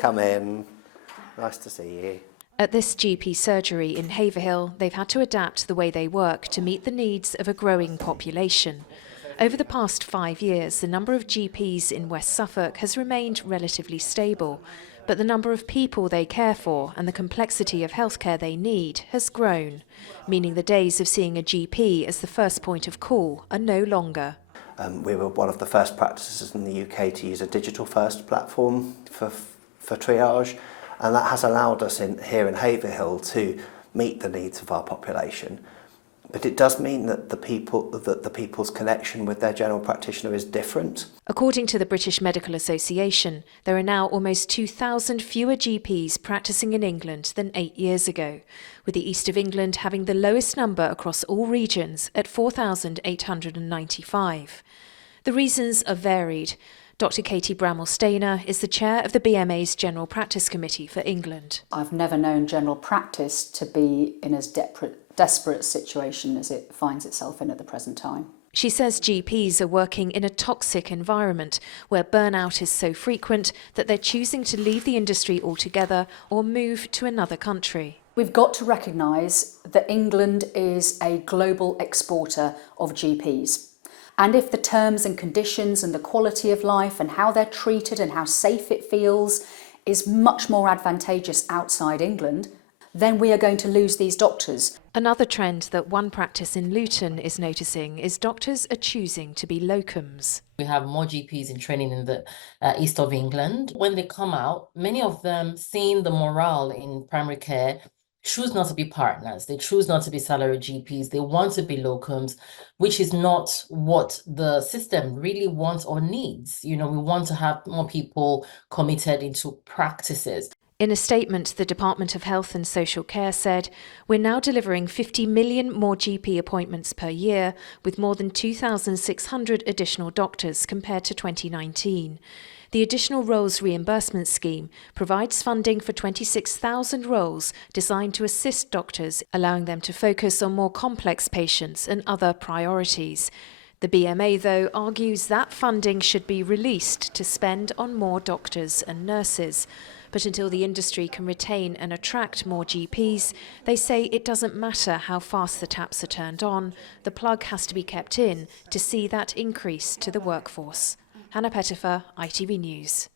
come in. Nice to see you. At this GP surgery in Haverhill, they've had to adapt the way they work to meet the needs of a growing population. Over the past 5 years, the number of GPs in West Suffolk has remained relatively stable, but the number of people they care for and the complexity of healthcare they need has grown, meaning the days of seeing a GP as the first point of call are no longer. We were one of the first practices in the UK to use a digital-first platform for triage, and that has allowed us here in Haverhill to meet the needs of our population. But it does mean that the people's connection with their general practitioner is different. According to the British Medical Association, there are now almost 2,000 fewer GPs practising in England than 8 years ago, with the East of England having the lowest number across all regions at 4,895. The reasons are varied. Dr Katie Bramall-Stainer is the chair of the BMA's General Practice Committee for England. I've never known general practice to be in as desperate situation as it finds itself in at the present time. She says GPs are working in a toxic environment where burnout is so frequent that they're choosing to leave the industry altogether or move to another country. We've got to recognise that England is a global exporter of GPs. And if the terms and conditions and the quality of life and how they're treated and how safe it feels is much more advantageous outside England, then we are going to lose these doctors. Another trend that one practice in Luton is noticing is doctors are choosing to be locums. We have more GPs in training in the east of England. When they come out, many of them, seeing the morale in primary care, choose not to be partners. They choose not to be salaried GPs. They want to be locums, which is not what the system really wants or needs. We want to have more people committed into practices. In a statement, the Department of Health and Social Care said, "We're now delivering 50 million more GP appointments per year, with more than 2,600 additional doctors compared to 2019. The Additional Roles Reimbursement Scheme provides funding for 26,000 roles designed to assist doctors, allowing them to focus on more complex patients and other priorities. The BMA, though, argues that funding should be released to spend on more doctors and nurses. But until the industry can retain and attract more GPs, they say it doesn't matter how fast the taps are turned on, the plug has to be kept in to see that increase to the workforce." Hannah Pettifer, ITV News.